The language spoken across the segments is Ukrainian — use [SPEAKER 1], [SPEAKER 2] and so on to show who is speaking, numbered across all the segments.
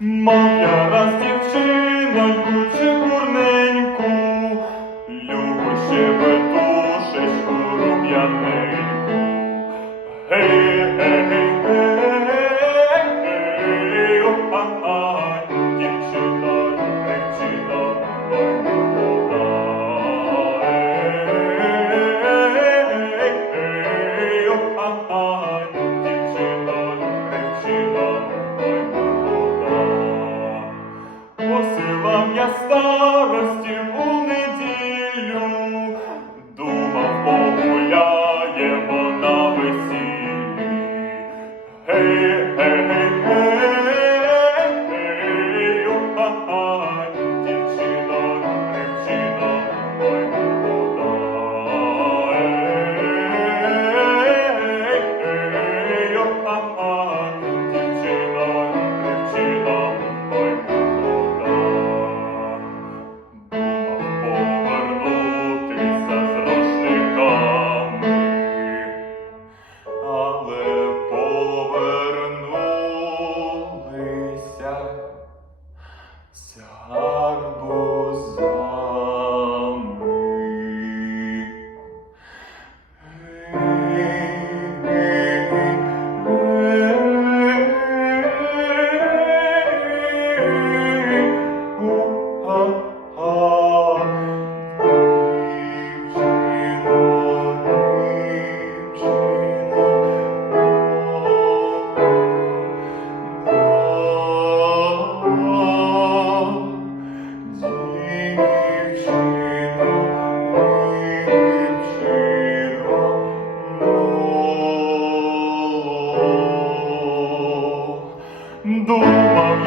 [SPEAKER 1] Мав раз дівчиноньку чепурненьку, любу щебетушечку рум'яненьку. Гей, гей, гей, гей, гей, о-а-ай, дівчина, дівчина, ой, молода. Гей, гей, о-а-ай, дівчина, вам я старості у неділю, думав, погуляємо на весіллі. Гей, гей, гей, гей, гей, дівчино, дівчино, ой, ха-ха.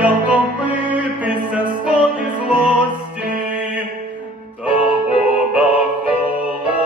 [SPEAKER 1] я втопитися спокій злості, та вода холодна.